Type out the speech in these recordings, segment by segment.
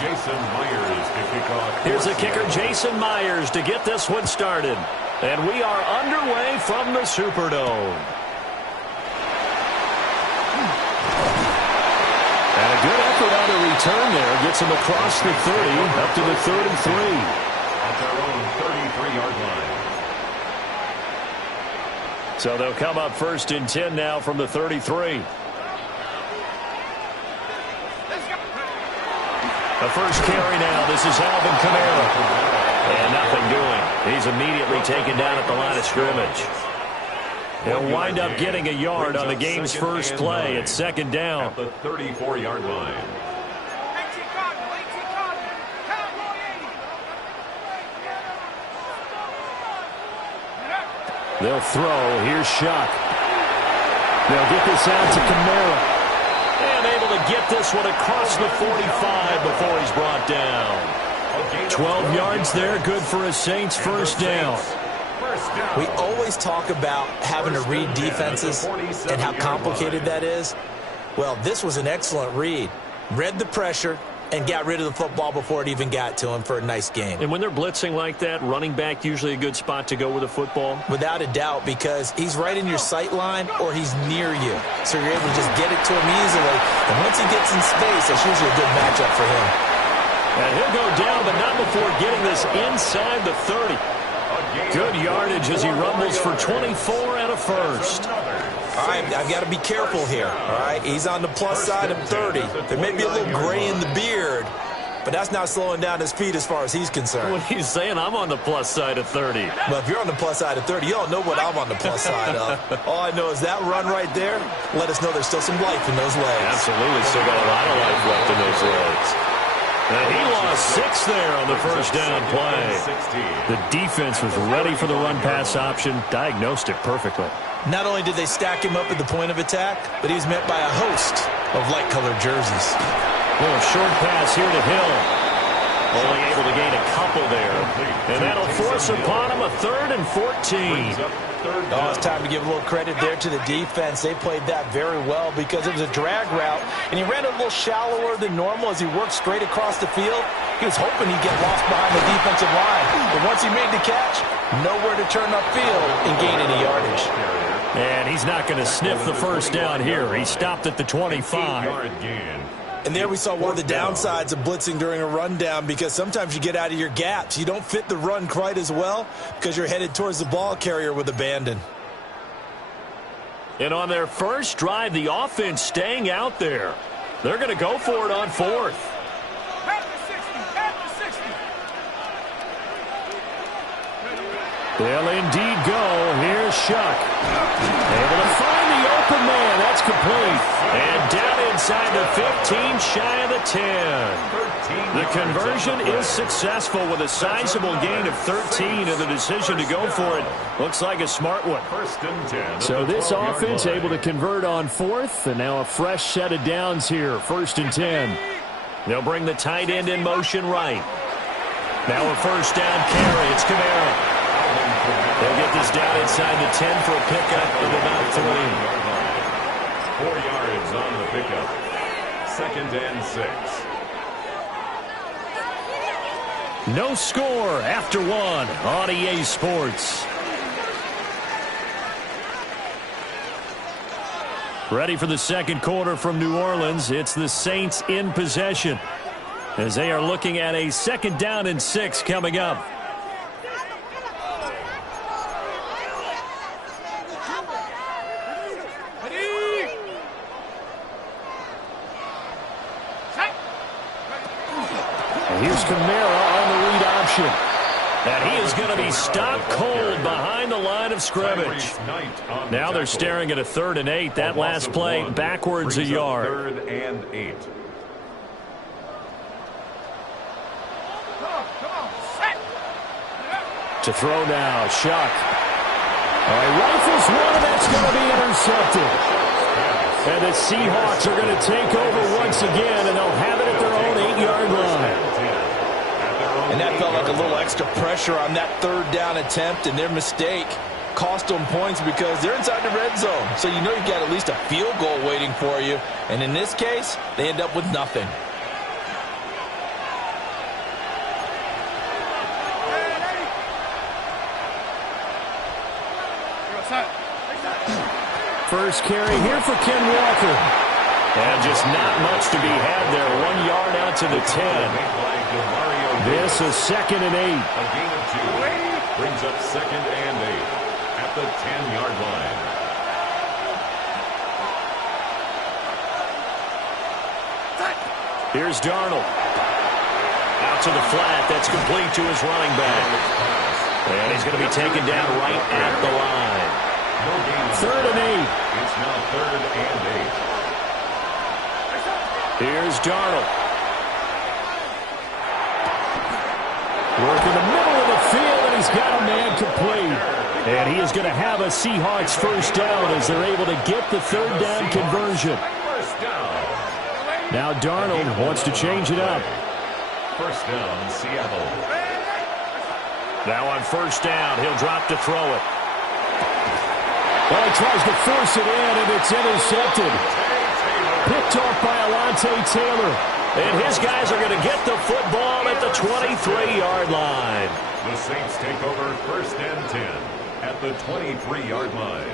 Jason Myers to kick off. Here's the kicker, Jason Myers, to get this one started. And we are underway from the Superdome. And a good effort on the return there. Gets him across the 30, up to the 33. At their own 33-yard line. So they'll come up 1st and 10 now from the 33. The first carry now. This is Alvin Kamara. And nothing doing. He's immediately taken down at the line of scrimmage. He'll wind up getting a yard on the game's first play at 2nd down. At the 34-yard line. They'll throw. Here's Shuck. They'll get this out to Kamara. And able to get this one across the 45 before he's brought down. 12 yards there. Good for a Saints first down. We always talk about having to read defenses and how complicated that is. Well, this was an excellent read. Read the pressure and got rid of the football before it even got to him for a nice game. And when they're blitzing like that, running back usually a good spot to go with a football? Without a doubt, because he's right in your sight line or he's near you. So you're able to just get it to him easily. And once he gets in space, that's usually a good matchup for him. And he'll go down, but not before getting this inside the 30. Good yardage as he rumbles for 24 and a first. All right, I've got to be careful here. All right, he's on the plus side of 30. There may be a little gray in the beard, but that's not slowing down his feet as far as he's concerned. What he's saying, I'm on the plus side of 30. Well, if you're on the plus side of 30, you don't know what I'm on the plus side of. All I know is that run right there, let us know there's still some life in those legs. Absolutely, still got a lot of life left in those legs. And he lost 6 there on the first down play. The defense was ready for the run-pass option, diagnosed it perfectly. Not only did they stack him up at the point of attack, but he was met by a host of light-colored jerseys. Little short pass here to Hill. Only able to gain a couple there. And that'll force upon him a 3rd and 14. Oh, it's time to give a little credit there to the defense. They played that very well because it was a drag route, and he ran a little shallower than normal as he worked straight across the field. He was hoping he'd get lost behind the defensive line, but once he made the catch, nowhere to turn upfield and gain any yardage. And he's not going to sniff the first down here. He stopped at the 25. And there we saw one of the downsides of blitzing during a rundown, because sometimes you get out of your gaps. You don't fit the run quite as well because you're headed towards the ball carrier with abandon. And on their first drive, the offense staying out there. They're going to go for it on 4th. They'll indeed go. Here's Shuck. Able to find the open man. That's complete. And down inside the 15, shy of the 10. The conversion is successful with a sizable gain of 13, and the decision to go for it looks like a smart one. So this offense able to convert on 4th, and now a fresh set of downs here, 1st and 10. They'll bring the tight end in motion right. Now a first down carry. It's Kamara. They'll get this down inside the 10 for a pickup of about 3. 4 yards on the pickup. 2nd and 6. No score after 1 on EA Sports. Ready for the second quarter from New Orleans. It's the Saints in possession as they are looking at a 2nd down and 6 coming up. Here's Kamara on the read option. And he is going to be stopped cold behind the line of scrimmage. Now they're staring at a 3rd and 8. That last play backwards a yard. 3rd and 8. To throw now, Shuck. Rifles one, and that's going to be intercepted. And the Seahawks are going to take over once again, and they'll have it at their own 8-yard line. And that felt like a little extra pressure on that 3rd down attempt, and their mistake cost them points because they're inside the red zone. So you know you've got at least a field goal waiting for you. And in this case, they end up with nothing. First carry here for Ken Walker. And just not much to be had there. 1 yard out to the 10. This is 2nd and 8. A gain of 2 brings up 2nd and 8 at the 10-yard line. Here's Darnold. Out to the flat. That's complete to his running back. And he's going to be taken down right at the line. No gain. 3rd and 8. It's now 3rd and 8. Here's Darnold. Work in the middle of the field, and he's got a man complete. And he is going to have a Seahawks first down as they're able to get the 3rd down conversion. First down. Now Darnold wants to change it up. First down, Seattle. Now on first down, he'll drop to throw it. Well, he tries to force it in, and it's intercepted. Picked off by Alontae Taylor. And his guys are going to get the football at the 23-yard line. The Saints take over 1st and 10 at the 23-yard line.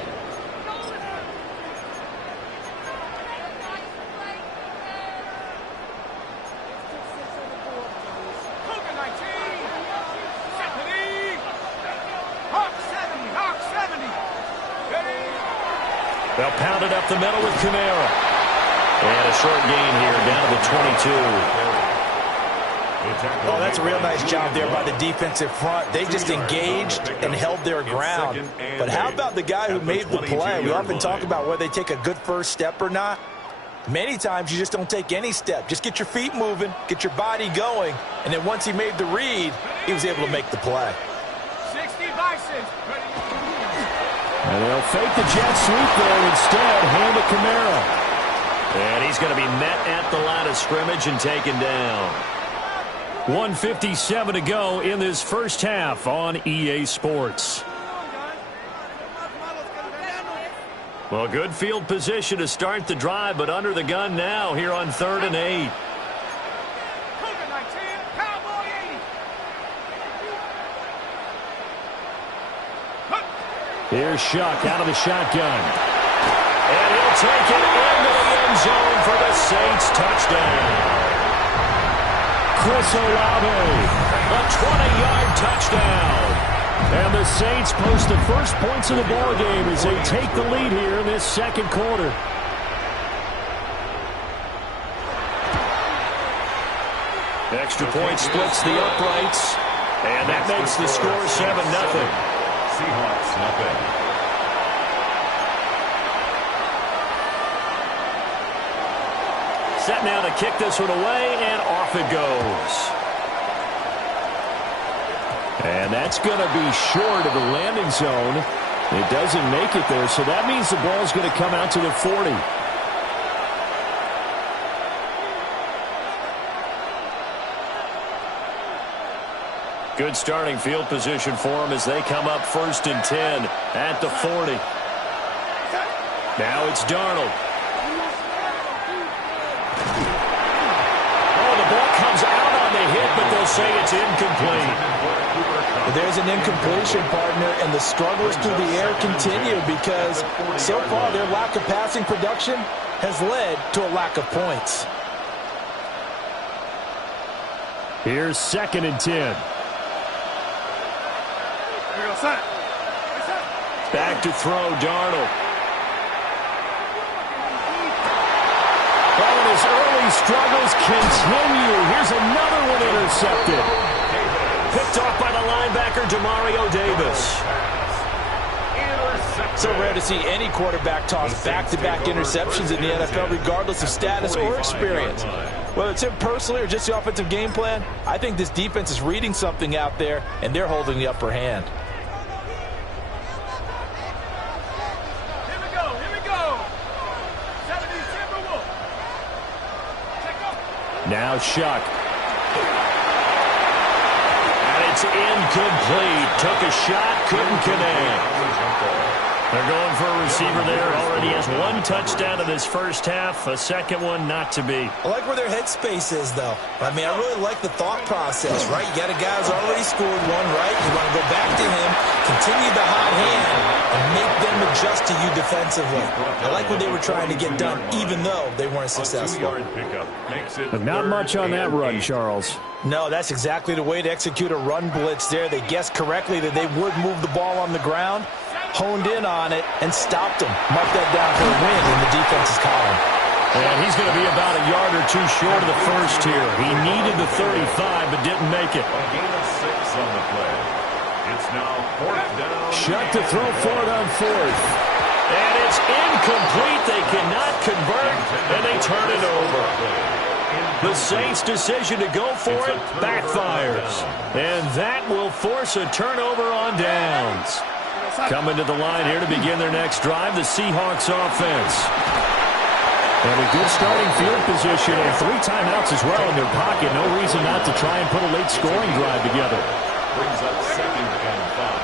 They'll pound it up the middle with Kamara. And a short gain here down to the 22. Oh, that's a real nice job there by the defensive front. They just engaged and held their ground. But how about the guy who made the play? We often talk about whether they take a good first step or not. Many times you just don't take any step. Just get your feet moving, get your body going, and then once he made the read, he was able to make the play. 60 Bisons. And they'll fake the jet sweep there instead. Hand to Kamara. And he's going to be met at the line of scrimmage and taken down. 1:57 to go in this first half on EA Sports. Well, good field position to start the drive, but under the gun now here on 3rd and 8. Here's Shuck out of the shotgun. And he'll take it into the end zone for the Saints touchdown. Chris Olave, a 20-yard touchdown. And the Saints post the first points of the ball game as they take the lead here in this 2nd quarter. Extra point splits the uprights. And that makes the score 7-0. Seahawks nothing. Set now to kick this one away, and off it goes. And that's going to be short of the landing zone. It doesn't make it there, so that means the ball's going to come out to the 40. Good starting field position for them as they come up 1st and 10 at the 40. Now it's Darnold. Oh, the ball comes out on the hit, but they'll say it's incomplete. There's an incompletion, partner, and the struggles through the air continue because so far their lack of passing production has led to a lack of points. Here's 2nd and 10. Back to throw, Darnold. Well, and his early struggles continue. Here's another one intercepted. Picked off by the linebacker, Demario Davis. So rare to see any quarterback toss back-to-back interceptions in the NFL, regardless of status or experience. Whether it's him personally or just the offensive game plan, I think this defense is reading something out there, and they're holding the upper hand. Now Shuck. And it's incomplete. Took a shot, couldn't connect. They're going for a receiver there. Already has one touchdown in this first half. A second one not to be. I like where their headspace is, though. I mean, I really like the thought process, right? You got a guy who's already scored one, right? You want to go back to him, continue the hot hand, and make them adjust to you defensively. I like what they were trying to get done, even though they weren't successful. But not much on that run, Charles. No, that's exactly the way to execute a run blitz there. They guessed correctly that they would move the ball on the ground, honed in on it, and stopped them. Mark that down for a win in the defense's column. And he's going to be about a yard or two short of the first here. He needed the 35, but didn't make it. A gain of 6 on the play. It's now 4th down. Shut to throw for it on 4th. And it's incomplete. They cannot convert, and they turn it over. The Saints' decision to go for it backfires. And that will force a turnover on downs. Coming to the line here to begin their next drive, the Seahawks offense. And a good starting field position and 3 timeouts as well in their pocket. No reason not to try and put a late scoring drive together. Brings up 2nd and 5.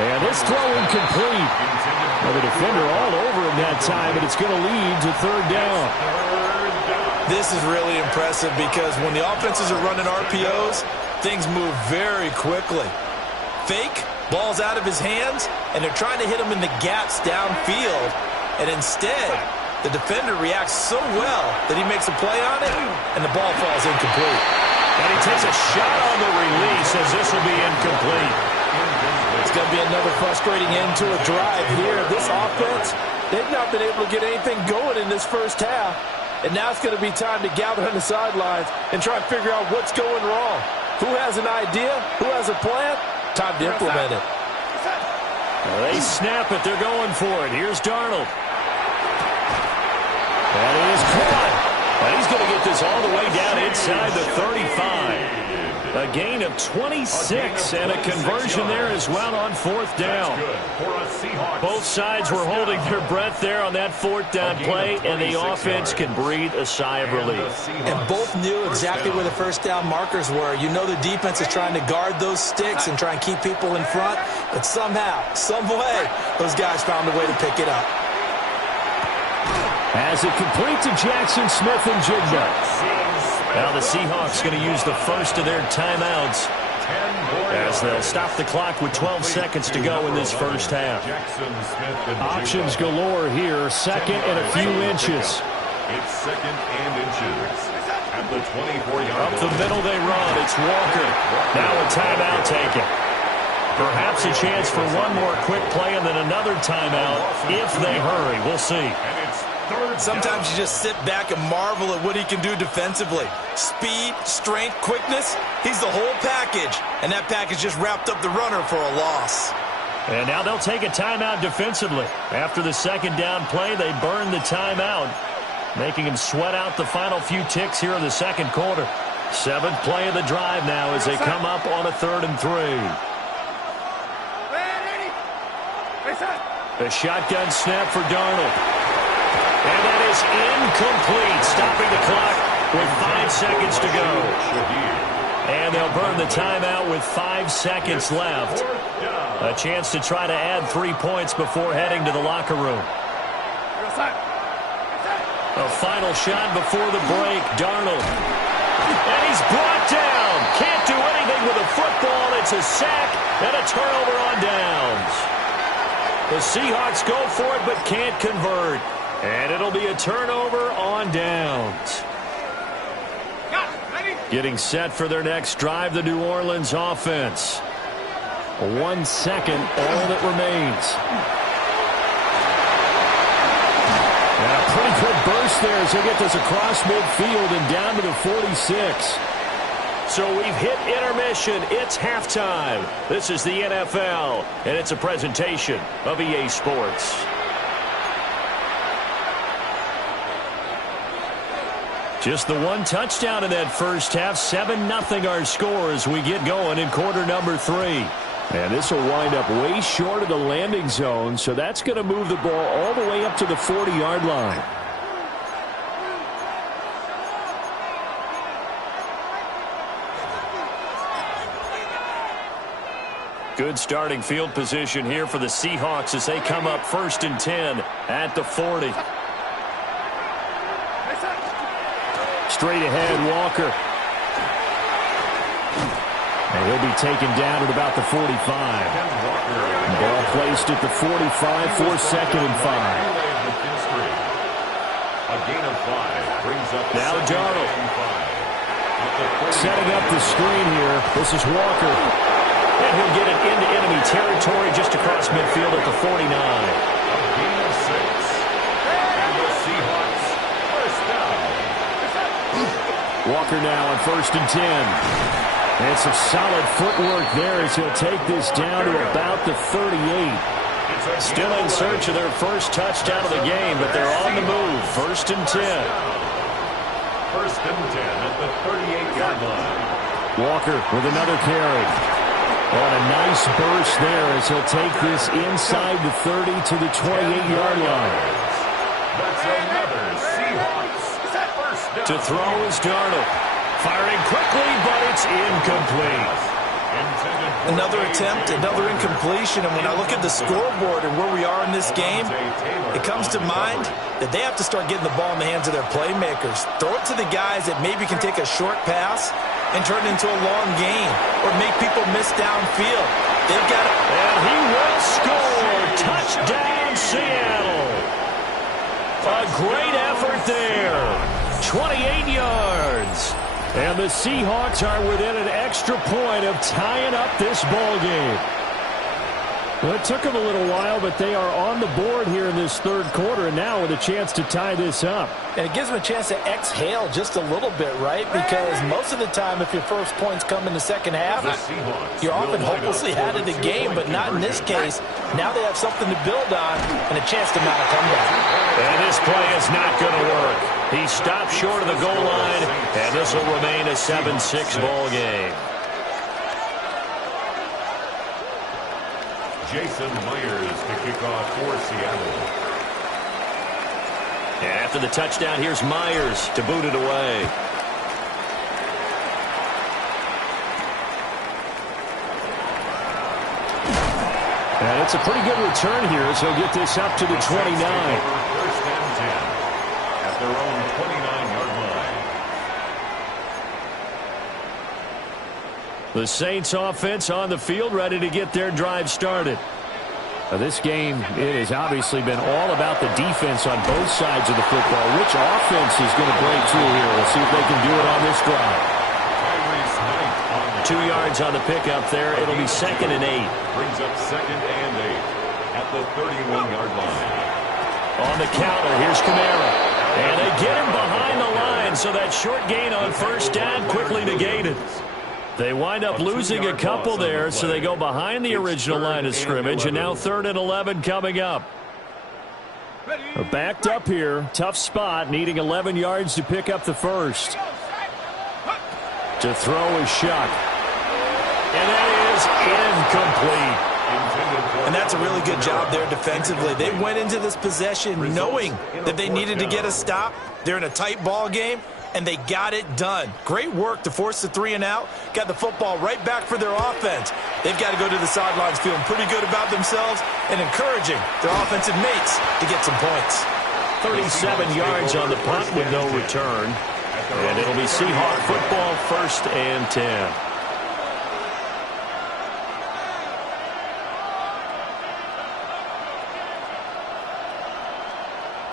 And this throw incomplete. Well, the defender all over him that time, but it's going to lead to 3rd down. This is really impressive because when the offenses are running RPOs, things move very quickly. Fake, ball's out of his hands, and they're trying to hit him in the gaps downfield. And instead, the defender reacts so well that he makes a play on it, and the ball falls incomplete. And he takes a shot on the release as this will be incomplete. It's going to be another frustrating end to a drive here. This offense, they've not been able to get anything going in this first half. And now it's going to be time to gather on the sidelines and try and figure out what's going wrong. Who has an idea? Who has a plan? Time to implement it. Well, they snap it. They're going for it. Here's Darnold. That is caught. And he's going to get this all the way down inside the 35. A gain of 26 and a conversion there as well on 4th down. Both sides were holding their breath there on that 4th down play, and the offense can breathe a sigh of relief. And both knew exactly where the first down markers were. You know the defense is trying to guard those sticks and try and keep people in front, but somehow, some way, those guys found a way to pick it up. As it complete to Jackson Smith and Jigba. Now the Seahawks going to use the first of their timeouts as they'll stop the clock with 12 seconds to go in this first half. Options galore here, 2nd and a few inches. It's 2nd and inches. At the 24-yard line. Up the middle they run. It's Walker. Now a timeout taken. Perhaps a chance for one more quick play and then another timeout if they hurry. We'll see. Sometimes you just sit back and marvel at what he can do defensively. Speed, strength, quickness, he's the whole package. And that package just wrapped up the runner for a loss. And now they'll take a timeout defensively. After the 2nd down play, they burn the timeout, making him sweat out the final few ticks here in the 2nd quarter. 7th play of the drive now as they come up on a 3rd and 3. A shotgun snap for Darnold. And that is incomplete, stopping the clock with 5 seconds to go. And they'll burn the timeout with 5 seconds left. A chance to try to add 3 points before heading to the locker room. A final shot before the break, Darnold. And he's brought down. Can't do anything with a football. It's a sack and a turnover on downs. The Seahawks go for it but can't convert. And it'll be a turnover on downs. Getting set for their next drive, the New Orleans offense. 1 second, all that remains. And a pretty good burst there as they get this across midfield and down to the 46. So we've hit intermission. It's halftime. This is the NFL, and it's a presentation of EA Sports. Just the one touchdown in that first half. 7-0 our score as we get going in quarter number 3. And this will wind up way short of the landing zone, so that's going to move the ball all the way up to the 40-yard line. Good starting field position here for the Seahawks as they come up 1st and 10 at the 40. Straight ahead, Walker. And he'll be taken down at about the 45. Ball placed at the 45 for 2nd and 5. A gain of 5 brings up now Darnold. Setting up the screen here. This is Walker. And he'll get it into enemy territory just across midfield at the 49. A gain of 6. And the Seahawks first down. Walker now on 1st and 10. And some solid footwork there as he'll take this down to about the 38. Still in search of their first touchdown of the game, but they're on the move. 1st and 10. 1st and 10 at the 38-yard line. Walker with another carry. On a nice burst there as he'll take this inside the 30 to the 28-yard line. That's another Seahawks first down. To throw is Darnold. Firing quickly, but it's incomplete. Another attempt, another incompletion, and when I look at the scoreboard and where we are in this game, it comes to mind that they have to start getting the ball in the hands of their playmakers. Throw it to the guys that maybe can take a short pass and turn it into a long gain or make people miss downfield. They've got it. And he will score. Touchdown, Seattle. A great effort there. 28 yards. And the Seahawks are within an extra point of tying up this ball game. Well, it took them a little while, but they are on the board here in this 3rd quarter, and now with a chance to tie this up. And it gives them a chance to exhale just a little bit, right? Because most of the time, if your first points come in the second half, you're often hopelessly out of the game, but not in this case. Now they have something to build on and a chance to mount a comeback. And this play is not going to work. He stopped short of the goal line, and this will remain a 7-6 ball game. Jason Myers to kick off for Seattle. After the touchdown, here's Myers to boot it away. And it's a pretty good return here as he'll get this up to the 29. 1st and 10 at their own 29-yard line. The Saints offense on the field, ready to get their drive started. This game, it has obviously been all about the defense on both sides of the football. Which offense is going to break through here? We'll see if they can do it on this drive. 2 yards on the pickup there. It'll be 2nd and 8. Brings up 2nd and 8 at the 31-yard line. On the counter, here's Kamara. And they get him behind the line, so that short gain on 1st down quickly negated. They wind up losing a couple there, so they go behind the original line of scrimmage, and now 3rd and 11 coming up. Backed up here, tough spot, needing 11 yards to pick up the first. To throw is Shuck. And that is incomplete. And that's a really good job there defensively. They went into this possession knowing that they needed to get a stop. They're in a tight ball game, and they got it done. Great work to force the 3 and out. Got the football right back for their offense. They've got to go to the sidelines feeling pretty good about themselves and encouraging their offensive mates to get some points. 37 yards on the punt with no return. And it'll be Seahawk football, 1st and 10.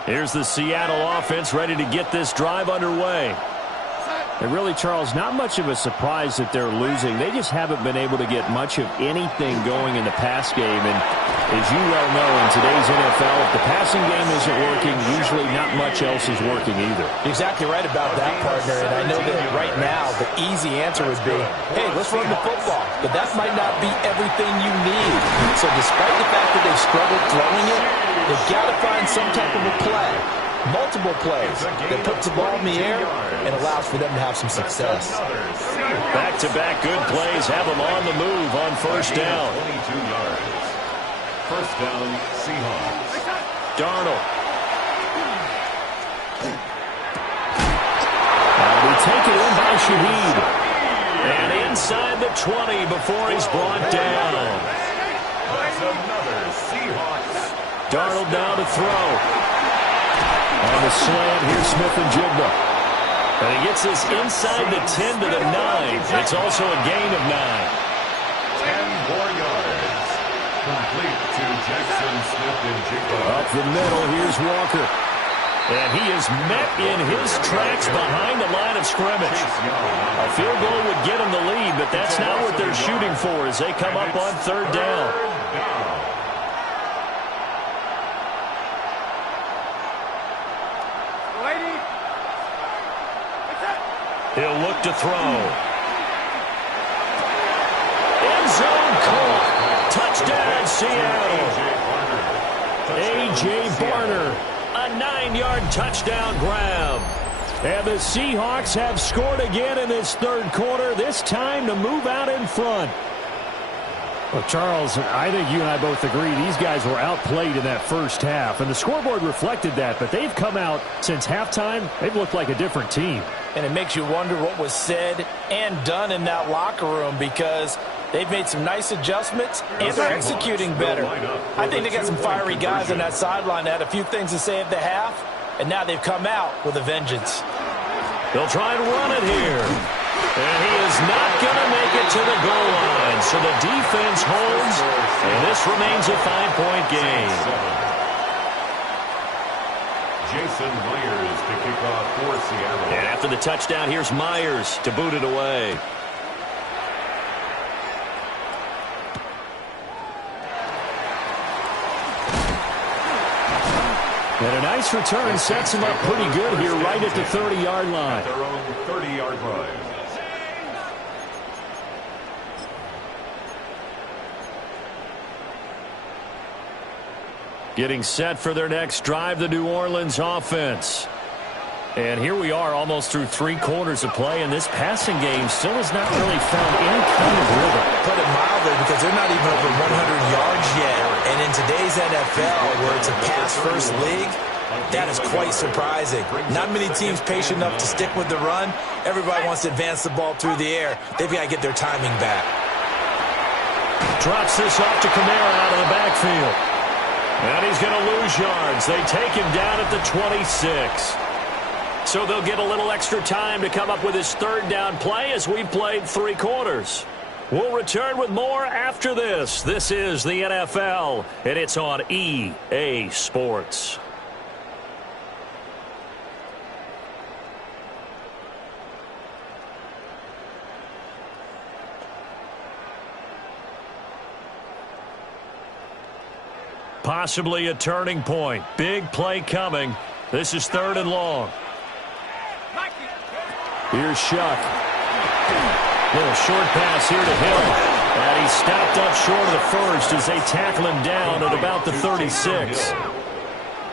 Here's the Seattle offense ready to get this drive underway. And really, Charles, not much of a surprise that they're losing. They just haven't been able to get much of anything going in the pass game. And as you well know, in today's NFL, if the passing game isn't working, usually not much else is working either. You're exactly right about that, partner. And I know that right now the easy answer would be, hey, let's run the football. But that might not be everything you need. So despite the fact that they've struggled throwing it, they've got to find some type of a play. Multiple plays that puts the ball in the air and allows for them to have some success. Back-to-back good plays have them on the move on 1st down. 22 yards. 1st down, Seahawks. Darnold. Now we take it in by Shaheed. And inside the 20 before he's brought down. That's another Seahawks. Darnold now to throw. On the slant, here's Smith-Njigba. And he gets this inside the 10 to the 9. It's also a gain of 9. 10 more yards. Complete to Jackson Smith-Njigba. Up the middle, here's Walker. And he is met in his tracks behind the line of scrimmage. A field goal would get him the lead, but that's not what they're shooting for as they come up on third down. He'll look to throw. End zone caught. Touchdown, Seattle. A.J. Barner. A 9-yard touchdown grab. And the Seahawks have scored again in this third quarter, this time to move out in front. Well, Charles, I think you and I both agree these guys were outplayed in that first half, and the scoreboard reflected that, but they've come out since halftime. They've looked like a different team. And it makes you wonder what was said and done in that locker room because they've made some nice adjustments and they're executing better. I think they got some fiery guys on that sideline that had a few things to say at the half, and now they've come out with a vengeance. They'll try and run it here. And he is not going to make it to the goal line. So the defense holds, and this remains a 5-point game. Jason Myers to kick off for Seattle. And after the touchdown, here's Myers to boot it away. And a nice return sets him up pretty good here right at the 30-yard line. At their own 30-yard line. Getting set for their next drive, the New Orleans offense. And here we are almost through 3 quarters of play, and this passing game still has not really found any kind of rhythm. Put it mildly, because they're not even over 100 yards yet. And in today's NFL, where it's a pass-first league, that is quite surprising. Not many teams patient enough to stick with the run. Everybody wants to advance the ball through the air. They've got to get their timing back. Drops this off to Kamara out of the backfield. And he's going to lose yards. They take him down at the 26. So they'll get a little extra time to come up with his third down play as we played 3 quarters. We'll return with more after this. This is the NFL, and it's on EA Sports. Possibly a turning point. Big play coming. This is 3rd and long. Here's Shuck. Little short pass here to Hill. And he's stopped up short of the first as they tackle him down at about the 36.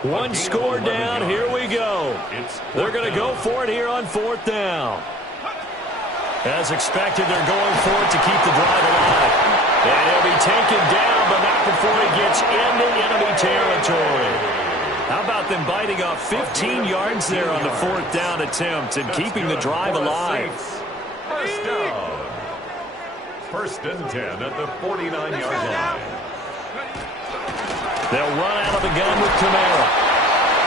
1 score down. Here we go. They're going to go for it here on 4th down. As expected, they're going for it to keep the drive alive. And he'll be taken down, but not before he gets into enemy territory. How about them biting off 15 yards there on the 4th down attempt and keeping the drive alive? First down. 1st and 10 at the 49-yard line. They'll run out of the gun with Kamara.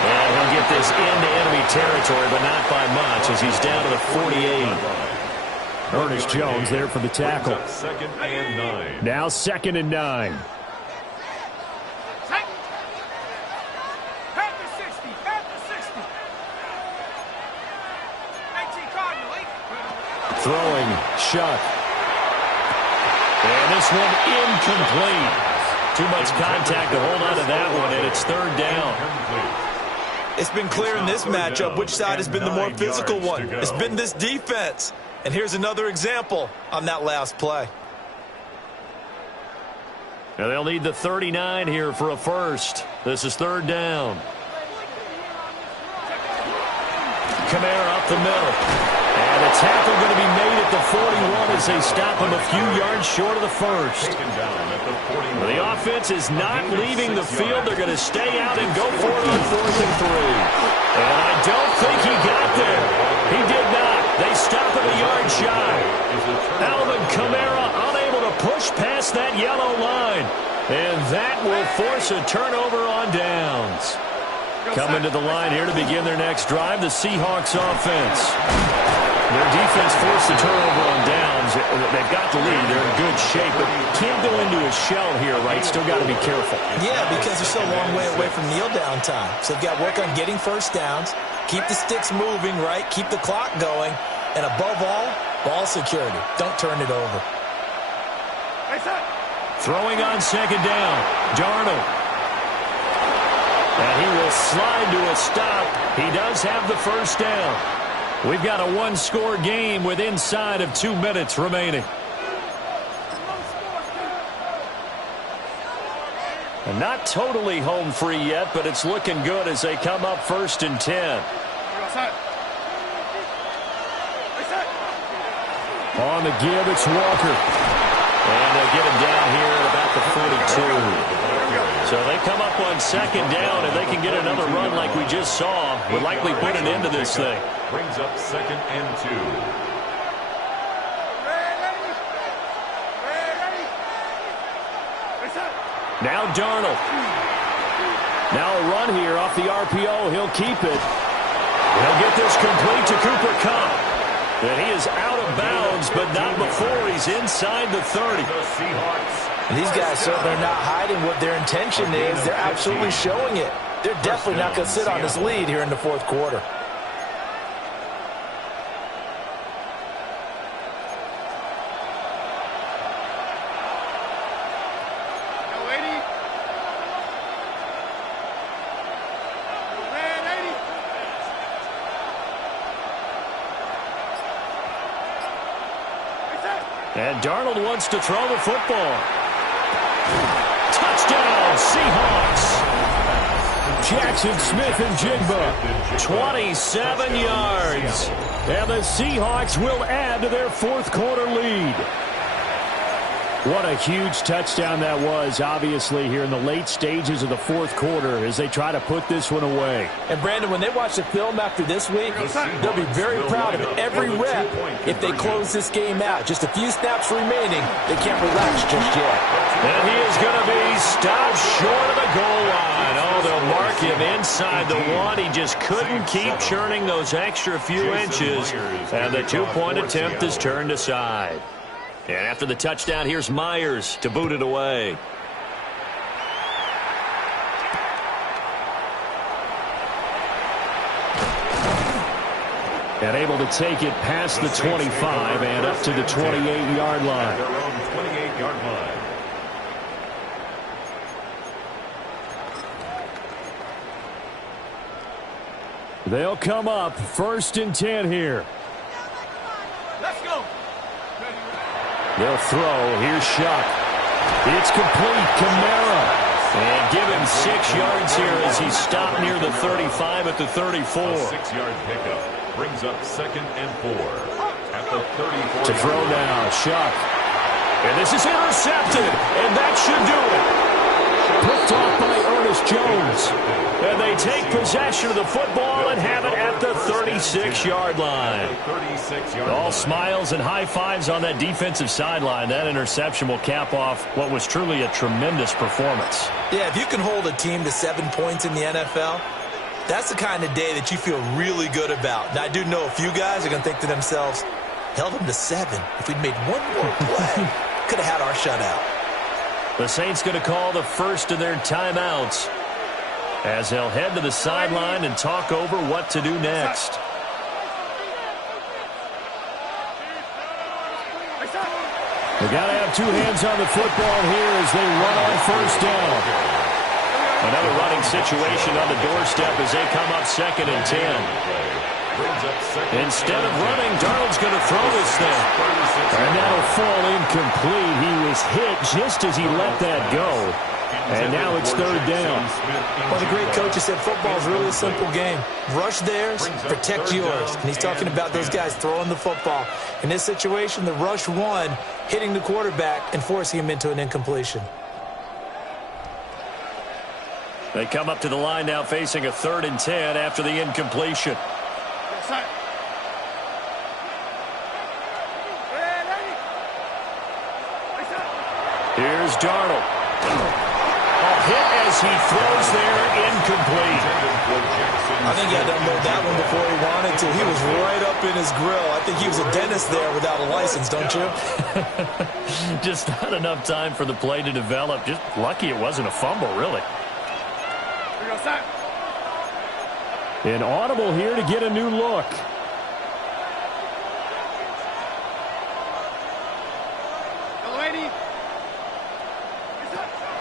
And he'll get this into enemy territory, but not by much as he's down to the 48. Ernest Jones there for the tackle. 2nd and 9. Now 2nd and 9. Throwing, Shuck. And this one incomplete. Too much contact to hold on to that one, and it's 3rd down. It's been clear in this matchup which side has been the more physical one. It's been this defense. And here's another example on that last play. Now they'll need the 39 here for a first. This is 3rd down. Kamara up the middle. And the tackle going to be made at the 41 as they stop him a few yards short of the first. The offense is not leaving the field. They're going to stay out and go for it on 4th and 3. And I don't think he got there. He did not. They stop him a yard shy. Alvin Kamara unable to push past that yellow line. And that will force a turnover on downs. Coming to the line here to begin their next drive, the Seahawks offense. Their defense forced the turnover on downs. They've got the lead. They're in good shape, but can't go into a shell here, right? Still got to be careful. Yeah, because they're still a long way away from kneel down time. So they've got to work on getting first downs, keep the sticks moving, right? Keep the clock going, and above all, ball security. Don't turn it over. Throwing on second down, Darnold. And he will slide to a stop. He does have the first down. We've got a one-score game with inside of 2 minutes remaining. And not totally home free yet, but it's looking good as they come up 1st and 10. On the give, it's Walker. And they'll get him down here at about the 42. So they come up on second down, and they can get another run like we just saw. Would likely put an end to this thing. Brings up 2nd and 2. Now Darnold. Now a run here off the RPO. He'll keep it. He'll get this complete to Cooper Kupp. And he is out of bounds, but not before he's inside the 30. And these guys certainly are not hiding what their intention is. They're absolutely showing it. They're definitely not going to sit on this lead here in the 4th quarter. And Darnold wants to throw the football. Touchdown, Seahawks. Jackson Smith-Njigba, 27 yards. And the Seahawks will add to their 4th quarter lead. What a huge touchdown that was, obviously, here in the late stages of the 4th quarter as they try to put this one away. And, Brandon, when they watch the film after this week, they'll be very proud of every rep if they close this game out. Just a few snaps remaining. They can't relax just yet. And he is going to be stopped short of the goal line. Oh, they'll mark him inside the 1. He just couldn't keep churning those extra few inches. And the 2-point attempt is turned aside. And after the touchdown, here's Myers to boot it away. And able to take it past the 25 and up to the 28-yard line. Their own 28-yard line. They'll come up 1st and 10 here. Let's go. They'll throw. Here's Shuck. It's complete. Kamara. And give him 6 yards here as he stopped near the 35 at the 34. A 6-yard pickup brings up 2nd and 4 at the 34. To throw now, Shuck. And this is intercepted, and that should do it. Picked off by Ernest Jones. And they take possession of the football and have it at the 36-yard line. All smiles and high fives on that defensive sideline. That interception will cap off what was truly a tremendous performance. Yeah, if you can hold a team to 7 points in the NFL, that's the kind of day that you feel really good about. Now, I do know a few guys are going to think to themselves, held them to 7. If we'd made one more play, could have had our shutout. The Saints going to call the first of their timeouts as they'll head to the sideline and talk over what to do next. They got to have 2 hands on the football here as they run on 1st down. Another running situation on the doorstep as they come up 2nd and 10. Instead of running, Darnold's going to throw this thing. And that'll fall incomplete. He was hit just as he let that go. And now it's 3rd down. One of the great coaches said football is really a simple game. Rush theirs, protect yours. And he's talking about those guys throwing the football. In this situation, the rush one, hitting the quarterback and forcing him into an incompletion. They come up to the line now facing a 3rd and 10 after the incompletion. here's Darnold. Hit as he throws there, incomplete. I think he had to unload that one before he wanted to. He was right up in his grill. I think he was a dentist there without a license, don't you? Just not enough time for the play to develop. Just lucky it wasn't a fumble, really. An audible here to get a new look.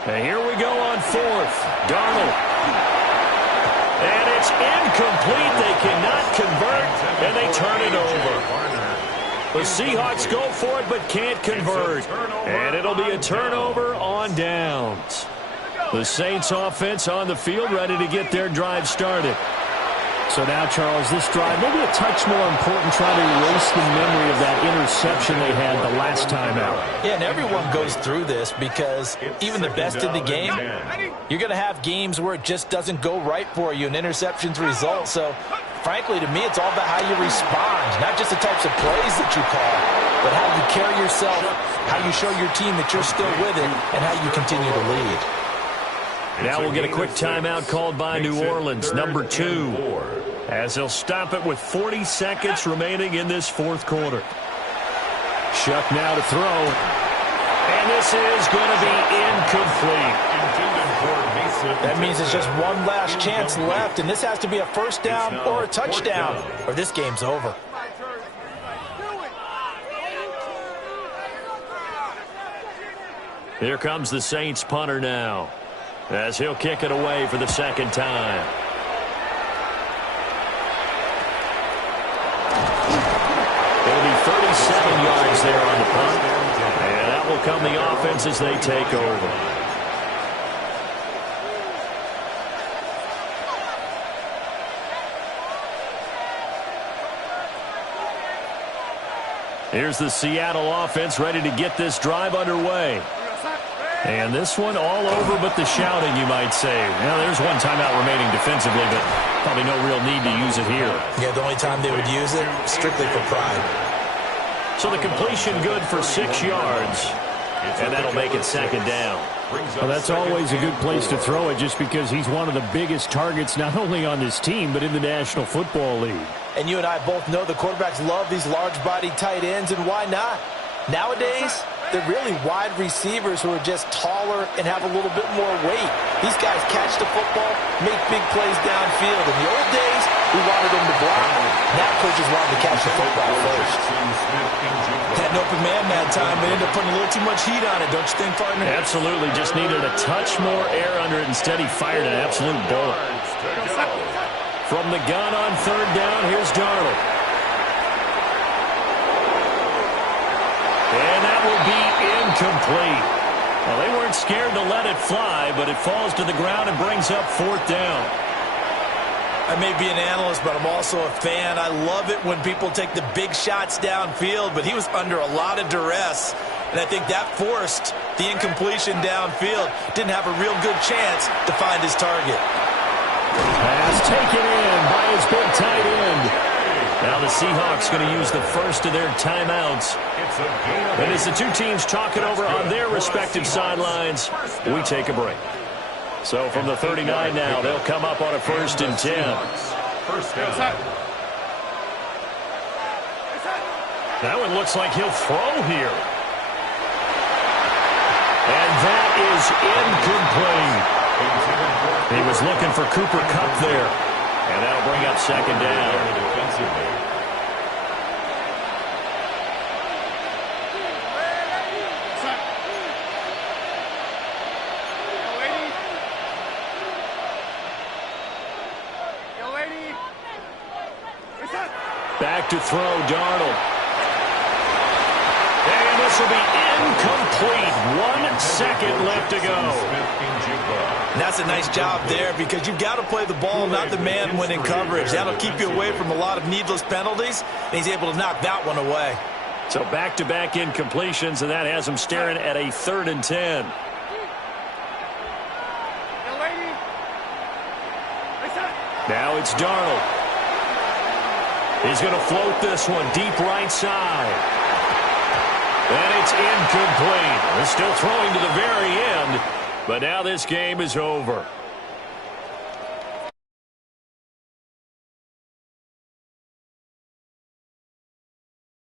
And here we go on fourth. Darnold. And it's incomplete. They cannot convert, and they turn it over. The Seahawks go for it but can't convert. And it'll be a turnover on downs. The Saints offense on the field ready to get their drive started. So now, Charles, this drive, maybe a touch more important, trying to erase the memory of that interception they had the last time out. Yeah, and everyone goes through this because even the best in the game, you're going to have games where it just doesn't go right for you, and interceptions result. So, frankly, to me, it's all about how you respond, not just the types of plays that you call, but how you carry yourself, how you show your team that you're still with it, and how you continue to lead. Now we'll get a quick timeout called by New Orleans, number 2, as they'll stop it with 40 seconds remaining in this fourth quarter. Shuck now to throw. And this is going to be incomplete. That means it's just one last chance left, and this has to be a first down or a touchdown, or this game's over. Here comes the Saints punter now, as he'll kick it away for the second time. It'll be 37 yards there on the punt, and that will come the offense as they take over. Here's the Seattle offense ready to get this drive underway. And this one all over but the shouting, you might say. Now, there's one timeout remaining defensively, but probably no real need to use it here. Yeah, the only time they would use it, strictly for pride. So the completion good for 6 yards, and that'll make it second down. Well, that's always a good place to throw it just because he's one of the biggest targets not only on this team but in the National Football League. And you and I both know the quarterbacks love these large-bodied tight ends, and why not? Nowadays, they're really wide receivers who are just taller and have a little bit more weight. These guys catch the football, make big plays downfield. In the old days, we wanted them to block. Now coaches wanted to catch the football first. Had an open man that time, but ended up putting a little too much heat on it, don't you think, partner? Absolutely. Just needed a touch more air under it. Instead, he fired an absolute bullet. From the gun on third down, here's Darnold. And that will be incomplete. Well, they weren't scared to let it fly, but it falls to the ground and brings up fourth down. I may be an analyst, but I'm also a fan. I love it when people take the big shots downfield, but he was under a lot of duress, and I think that forced the incompletion downfield. Didn't have a real good chance to find his target. Pass taken in by his big tight end. Now the Seahawks going to use the first of their timeouts. And as the two teams talk it over on their respective sidelines, we take a break. So from the 39 now, they'll come up on a 1st and 10. That one looks like he'll throw here. And that is incomplete. He was looking for Cooper Kupp there. And that'll bring up second down. Back to throw, Darnold. And this will be incomplete. 1 second left to go. And that's a nice job there because you've got to play the ball, not the man when in coverage. That'll keep you away from a lot of needless penalties, and he's able to knock that one away. So back-to-back incompletions, and that has him staring at a 3rd and 10. Now it's Darnold. He's going to float this one deep right side. And it's incomplete. They're still throwing to the very end, but now this game is over.